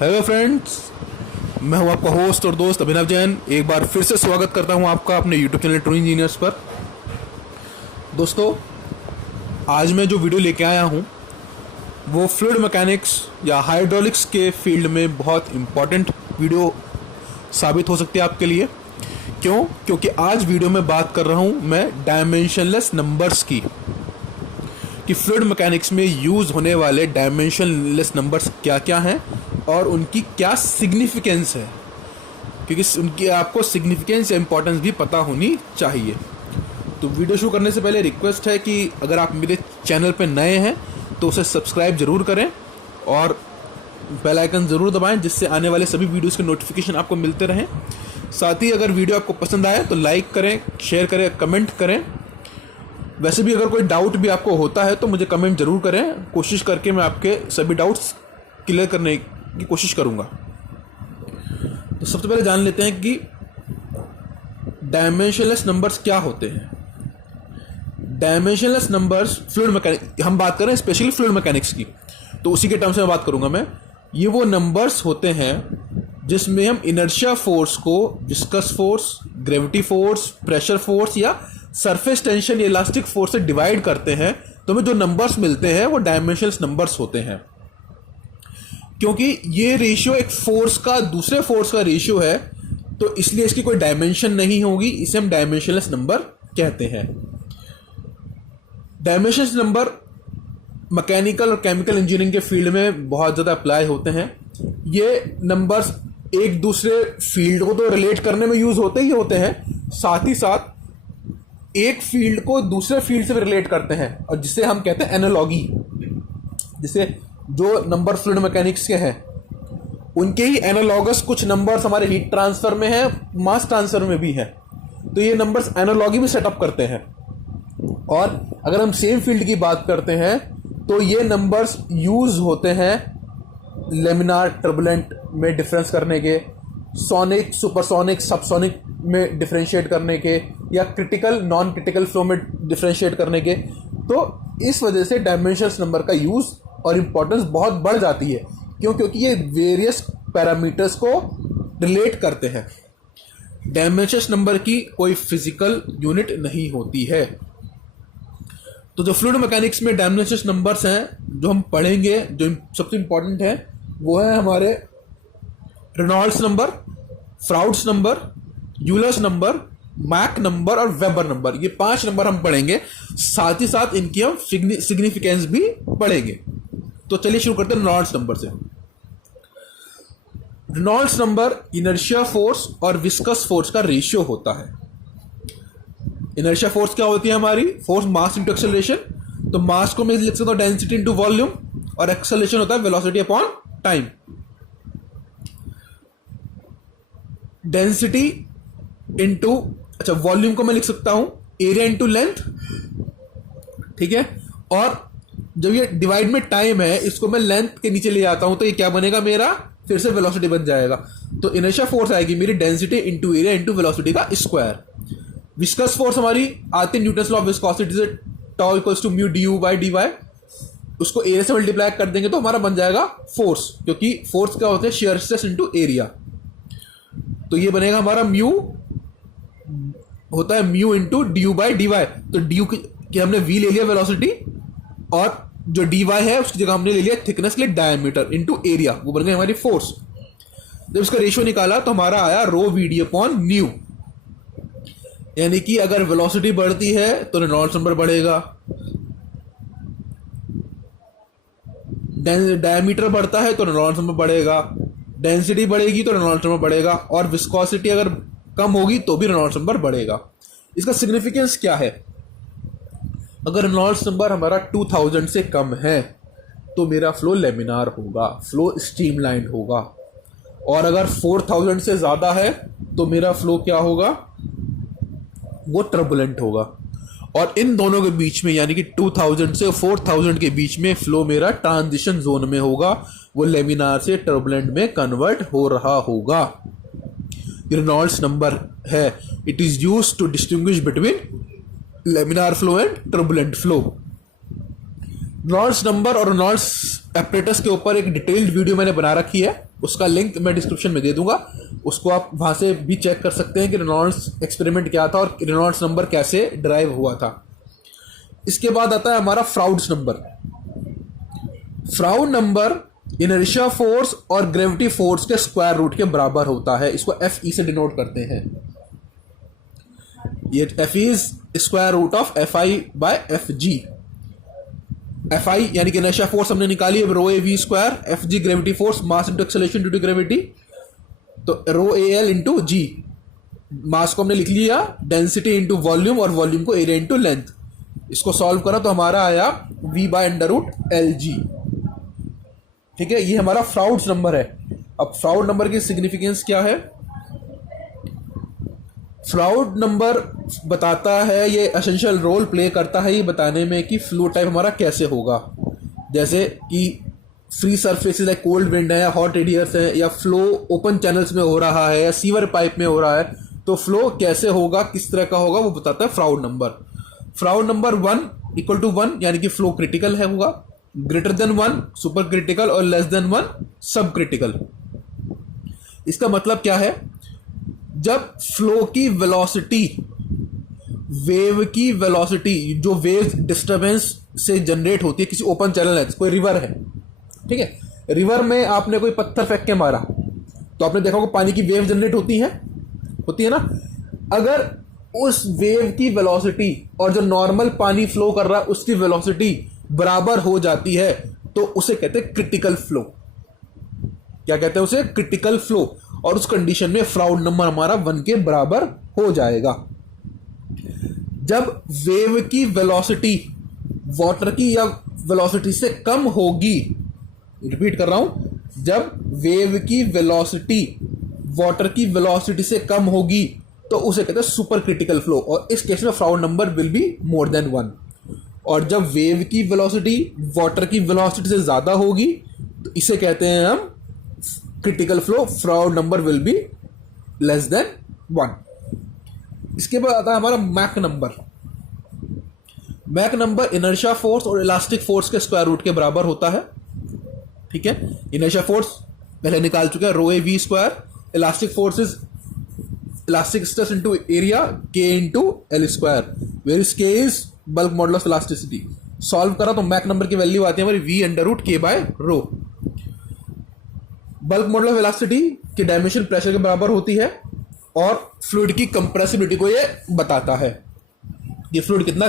Hello friends, मैं हूं आपका होस्ट और दोस्त अभिनव जैन। एक बार फिर से स्वागत करता हूं आपका अपने यूट्यूब चैनल ट्रू इंजीनियर्स पर। दोस्तों, आज मैं जो वीडियो लेके आया हूं वो फ्लूइड मैकेनिक्स या हाइड्रोलिक्स के फील्ड में बहुत इम्पॉर्टेंट वीडियो साबित हो सकती है आपके लिए। क्यों? क्योंकि आज वीडियो में बात कर रहा हूं मैं डायमेंशनलेस नंबर्स की, कि फ्लूइड मैकेनिक्स में यूज़ होने वाले डायमेंशनलेस नंबर्स क्या क्या हैं और उनकी क्या सिग्निफिकेंस है, क्योंकि उनकी आपको सिग्निफिकेंस या इम्पोर्टेंस भी पता होनी चाहिए। तो वीडियो शुरू करने से पहले रिक्वेस्ट है कि अगर आप मेरे चैनल पर नए हैं तो उसे सब्सक्राइब ज़रूर करें और बेल आइकन ज़रूर दबाएं, जिससे आने वाले सभी वीडियोज़ के नोटिफिकेशन आपको मिलते रहें। साथ ही अगर वीडियो आपको पसंद आए तो लाइक करें, शेयर करें, कमेंट करें। वैसे भी अगर कोई डाउट भी आपको होता है तो मुझे कमेंट ज़रूर करें, कोशिश करके मैं आपके सभी डाउट्स क्लियर करने की कोशिश करूँगा। तो सबसे पहले जान लेते हैं कि डायमेंशनलेस नंबर्स क्या होते हैं। डायमेंशनलेस नंबर्स फ्लूइड मैकेनिक्स, हम बात करें स्पेशली फ्लूइड मैकेनिक्स की, तो उसी के टर्म्स में बात करूँगा मैं। ये वो नंबर्स होते हैं जिसमें हम इनर्शिया फोर्स को viscous force, gravity force, pressure force या सरफेस टेंशन या इलास्टिक फोर्स से डिवाइड करते हैं, तो हमें जो नंबर्स मिलते हैं वो डायमेंशनलेस नंबर्स होते हैं। क्योंकि ये रेशियो एक फोर्स का दूसरे फोर्स का रेशियो है, तो इसलिए इसकी कोई डायमेंशन नहीं होगी, इसे हम डायमेंशनलेस नंबर कहते हैं। डायमेंशनलेस नंबर मैकेनिकल और केमिकल इंजीनियरिंग के फील्ड में बहुत ज़्यादा अप्लाई होते हैं। ये नंबर्स एक दूसरे फील्ड को तो रिलेट करने में यूज होते ही होते हैं, साथ ही साथ एक फील्ड को दूसरे फील्ड से भी रिलेट करते हैं, और जिसे हम कहते हैं एनालॉगी। जिसे जो नंबर फ्लूइड मैकेनिक्स के हैं उनके ही एनालॉगस कुछ नंबर्स हमारे हीट ट्रांसफर में हैं, मास ट्रांसफर में भी हैं, तो ये नंबर्स एनालॉगी में सेटअप करते हैं। और अगर हम सेम फील्ड की बात करते हैं तो ये नंबर्स यूज होते हैं लेमिनार टर्बुलेंट में डिफरेंस करने के, सोनिक, सुपरसोनिक, सबसोनिक में डिफरेंशिएट करने के, या क्रिटिकल नॉन क्रिटिकल फ्लो में डिफरेंशिएट करने के। तो इस वजह से डायमेंशनलेस नंबर का यूज और इम्पोर्टेंस बहुत बढ़ जाती है। क्यों? क्योंकि ये वेरियस पैरामीटर्स को रिलेट करते हैं। डायमेंशनलेस नंबर की कोई फिजिकल यूनिट नहीं होती है। तो जो फ्लूइड मैकेनिक्स में डायमेंशनलेस नंबर्स हैं जो हम पढ़ेंगे, जो सबसे इंपॉर्टेंट है वो है हमारे Reynolds number, Froude's number, Euler's number, Mach number और वेबर नंबर। ये 5 नंबर हम पढ़ेंगे, साथ ही साथ इनकी हम सिग्निफिकेंस भी पढ़ेंगे। तो चलिए शुरू करते हैं रेनॉल्ड्स नंबर से। रेनॉल्ड्स नंबर इनर्शिया फोर्स और विस्कस फोर्स का रेशियो होता है। इनर्शिया फोर्स क्या होती है? हमारी फोर्स मास इंटू एक्सेलरेशन। तो मास को मैं लिख सकता हूं डेंसिटी इंटू वॉल्यूम, और एक्सेलरेशन होता है velocity upon time. Density into, अच्छा, वॉल्यूम को मैं लिख सकता हूं एरिया इंटू लेंथ, ठीक है। और जब ये डिवाइड में टाइम है, इसको मैं लेंथ के नीचे ले आता हूं तो ये क्या बनेगा मेरा? फिर से वेलोसिटी बन जाएगा। तो इनर्शिया फोर्स आएगी मेरी density into area into velocity का स्क्वायर। विस्कस फोर्स हमारी आती है न्यूटन्स लॉ ऑफ विस्कोसिटी से, tau equals to mu D U by D Y. उसको एरिया से मल्टीप्लाई कर देंगे तो हमारा बन जाएगा फोर्स, क्योंकि फोर्स क्या होता है? Shear stress into area. तो ये बनेगा हमारा म्यू, होता है mu into D U by D Y. तो डी यू की हमने वी ले लिया वेलोसिटी, और जो डी वाई है उसकी जगह हमने ले लिया थिकनेस के लिए डायमीटर इंटू एरिया, वो बन गई हमारी फोर्स। जब इसका रेशियो निकाला तो हमारा आया रो वी डी अपॉन न्यू। यानी कि अगर वेलोसिटी बढ़ती है तो रेनॉल्ड्स नंबर बढ़ेगा, डायमीटर बढ़ता है तो रेनॉल्ड्स नंबर बढ़ेगा, डेंसिटी बढ़ेगी तो रेनॉल्ड्स नंबर बढ़ेगा, और विस्कोसिटी अगर कम होगी तो भी रेनॉल्ड्स नंबर बढ़ेगा। इसका सिग्निफिकेंस क्या है? अगर रेनॉल्ड्स नंबर हमारा 2000 से कम है तो मेरा फ्लो लेमिनार होगा, फ्लो स्ट्रीमलाइन होगा। और अगर 4000 से ज़्यादा है तो मेरा फ्लो क्या होगा? वो टर्बुलेंट होगा। और इन दोनों के बीच में, यानी कि 2000 से 4000 के बीच में फ्लो मेरा ट्रांजिशन जोन में होगा, वो लेमिनार से टर्बुलेंट में कन्वर्ट हो रहा होगा। रेनॉल्ड्स नंबर है, it is used to distinguish between laminar flow and turbulent flow. Reynolds number और रेनॉल्ड्स एपरेटस के ऊपर एक डिटेल्ड वीडियो मैंने बना रखी है, उसका लिंक मैं डिस्क्रिप्शन में दे दूंगा, उसको आप वहां से भी चेक कर सकते हैं कि रेनॉल्ड्स एक्सपेरिमेंट क्या था और रेनॉल्ड्स नंबर कैसे ड्राइव हुआ था। इसके बाद आता है हमारा Froude's number. Froude number inertia force और ग्रेविटी फोर्स के स्क्वायर रूट के बराबर होता है, इसको एफ ई से डिनोट करते हैं। ये F E is square root of F I by F G. F I यानी कि इनर्शिया फोर्स हमने निकाली, अब rho A V square, F G gravity force, mass into acceleration due to gravity, तो रो ए एल इंटू जी, मास को हमने लिख लिया, डेंसिटी इंटू वॉल्यूम और वॉल्यूम को एरिया इंटू लेंथ। इसको सॉल्व करा तो हमारा आया V by under root L G. ठीक है, ये हमारा फ्राउड्स नंबर है। अब फ्राउड नंबर की सिग्निफिकेंस क्या है? फ्राउड नंबर बताता है, ये एसेंशियल रोल प्ले करता है ये बताने में कि फ्लो टाइप हमारा कैसे होगा। जैसे कि फ्री सरफेसेस है, कोल्ड विंड है, हॉट एरियर्स है, या फ्लो ओपन चैनल्स में हो रहा है या सीवर पाइप में हो रहा है, तो फ्लो कैसे होगा, किस तरह का होगा, वो बताता है Froude number. Froude number 1 equal to 1 यानी कि फ्लो क्रिटिकल है होगा, ग्रेटर देन 1 सुपर क्रिटिकल और लेस देन 1 सब क्रिटिकल। इसका मतलब क्या है? जब फ्लो की वेलोसिटी, वेव की वेलोसिटी, जो वेव डिस्टरबेंस से जनरेट होती है, किसी ओपन चैनल है, कोई रिवर है, ठीक है, रिवर में आपने कोई पत्थर फेंक के मारा तो आपने देखा होगा पानी की वेव जनरेट होती है ना। अगर उस वेव की वेलोसिटी और जो नॉर्मल पानी फ्लो कर रहा है उसकी वेलोसिटी बराबर हो जाती है तो उसे कहते हैं क्रिटिकल फ्लो। क्या कहते हैं उसे? Critical flow. और उस कंडीशन में फ्राउड नंबर हमारा 1 के बराबर हो जाएगा। जब वेव की वेलोसिटी वाटर की या वेलोसिटी से कम होगी, रिपीट कर रहा हूं, जब वेव की वेलोसिटी वाटर की वेलोसिटी से कम होगी तो उसे कहते हैं सुपर क्रिटिकल फ्लो, और इस केस में Froude number will be more than 1। और जब वेव की वेलोसिटी वाटर की वेलोसिटी से ज्यादा होगी तो इसे कहते हैं हम critical flow, Froude number will be less than 1। इसके बाद आता है हमारा Mach number. Mach number inertia force और इलास्टिक फोर्स के स्क्वायर रूट के बराबर होता है। ठीक है, इनर्शिया फोर्स पहले निकाल चुके हैं, rho A V square, elastic force is elastic stress into area K into L square, where is K is bulk modulus elasticity. Solve करा तो मैक नंबर की वैल्यू आती है हमारी V under root K by rho. Bulk modulus elasticity की dimension pressure के बराबर होती है और फ्लूइड की कंप्रेसिबिलिटी को ये बताता है, ये फ्लूइड कितना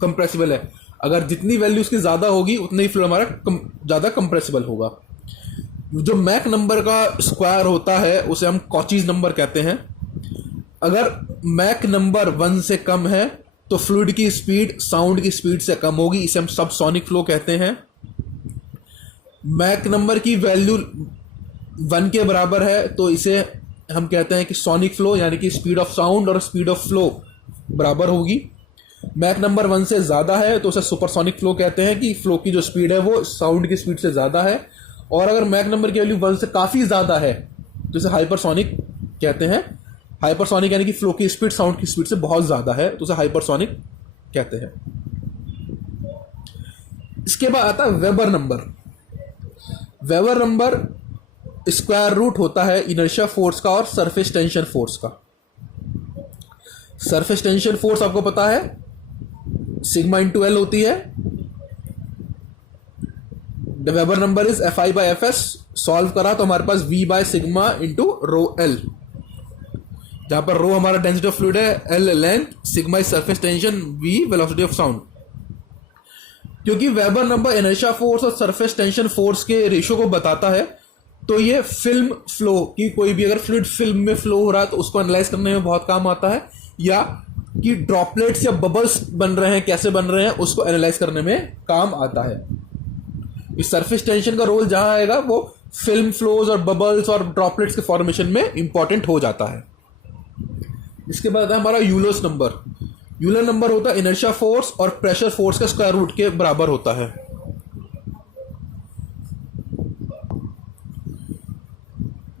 कंप्रेसिबल है। अगर जितनी वैल्यू उसकी ज्यादा होगी उतना ही फ्लूइड हमारा ज्यादा कंप्रेसिबल होगा। जो मैक नंबर का स्क्वायर होता है उसे हम कॉचीज नंबर कहते हैं। अगर मैक नंबर 1 से कम है तो फ्लूइड की स्पीड साउंड की स्पीड से कम होगी, इसे हम सबसोनिक फ्लो कहते हैं। मैक नंबर की वैल्यू 1 के बराबर है तो इसे हम कहते हैं कि सोनिक फ्लो, यानी कि स्पीड ऑफ साउंड और स्पीड ऑफ फ्लो बराबर होगी। मैक नंबर 1 से ज्यादा है तो उसे सुपरसोनिक फ्लो कहते हैं कि फ्लो की जो स्पीड है वो साउंड की स्पीड से ज्यादा है। और अगर मैक नंबर की वैल्यू 1 से काफी ज्यादा है तो इसे हाइपरसोनिक कहते हैं। हाइपरसोनिक यानी कि फ्लो की स्पीड साउंड की स्पीड से बहुत ज्यादा है तो उसे हाइपरसोनिक कहते हैं। इसके बाद आता है Weber number. Weber number square root होता है इनर्शिया फोर्स का और सरफेस टेंशन फोर्स का। सरफेस टेंशन फोर्स आपको पता है सिग्मा इंटू एल होती है। The Weber number is F I by F S. Solve करा तो हमारे पास V by sigma into rho L, जहां पर रो हमारा डेंसिटी ऑफ फ्लूइड है, L length, sigma is surface tension, V velocity of sound. क्योंकि वेबर नंबर इनर्शिया फोर्स और सरफेस टेंशन फोर्स के रेशियो को बताता है तो ये फिल्म फ्लो की, कोई भी अगर फ्लूइड फिल्म में फ्लो हो रहा है तो उसको एनालाइज करने में बहुत काम आता है, या कि ड्रॉपलेट्स या बबल्स बन रहे हैं कैसे बन रहे हैं उसको एनालाइज करने में काम आता है। इस सरफेस टेंशन का रोल जहां आएगा वो फिल्म फ्लोज और बबल्स और ड्रॉपलेट्स के फॉर्मेशन में इंपॉर्टेंट हो जाता है। इसके बाद है हमारा यूलर्स नंबर। यूलर नंबर होता है इनर्शिया फोर्स और प्रेशर फोर्स का स्क्वायर रूट के बराबर होता है।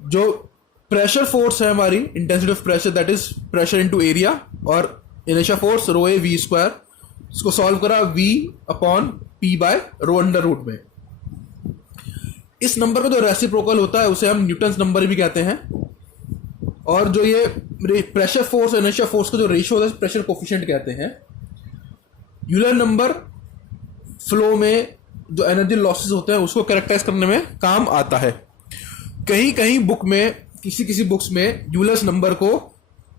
जो प्रेशर फोर्स है हमारी, intensity of pressure that is pressure into area, और inertia force rho A V square, इसको सॉल्व करा वी अपॉन p/ρ√. में इस नंबर का जो रेसिप्रोकल होता है उसे हम न्यूटन्स नंबर भी कहते हैं. और जो ये प्रेशर फोर्स और इनर्शिया फोर्स का जो रेशियो होता है प्रेशर कोफिशिएंट कहते हैं. यूलर नंबर फ्लो में जो एनर्जी लॉसेस होते हैं उसको कैरेक्टराइज करने में काम आता है. कहीं कहीं बुक में, किसी बुक्स में यूलर्स नंबर को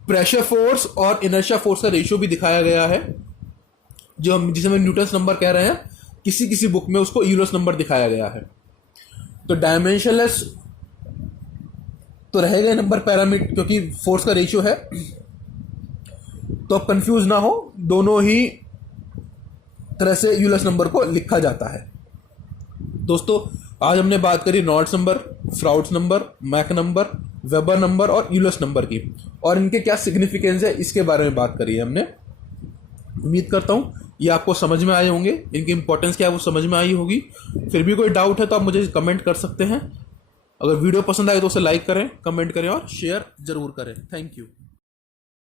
प्रेशर फोर्स और इनर्शिया फोर्स का रेशियो भी दिखाया गया है, जो हम जिसे हम न्यूटन्स नंबर कह रहे हैं. किसी बुक में उसको यूलर्स नंबर दिखाया गया है. तो डायमेंशनलेस तो रहेगा नंबर पैरामीटर, क्योंकि फोर्स का रेशियो है. तो अब कंफ्यूज ना हो, दोनों ही तरह से यूलर्स नंबर को लिखा जाता है. दोस्तों, आज हमने बात करी Reynolds number, Froude's number, Mach number, Weber number और यूलर्स नंबर की, और इनके क्या सिग्निफिकेंस है इसके बारे में बात करी है हमने. उम्मीद करता हूँ ये आपको समझ में आए होंगे, इनकी इंपॉर्टेंस क्या है वो समझ में आई होगी. फिर भी कोई डाउट है तो आप मुझे कमेंट कर सकते हैं. अगर वीडियो पसंद आए तो उसे लाइक करें, कमेंट करें और शेयर जरूर करें. Thank you.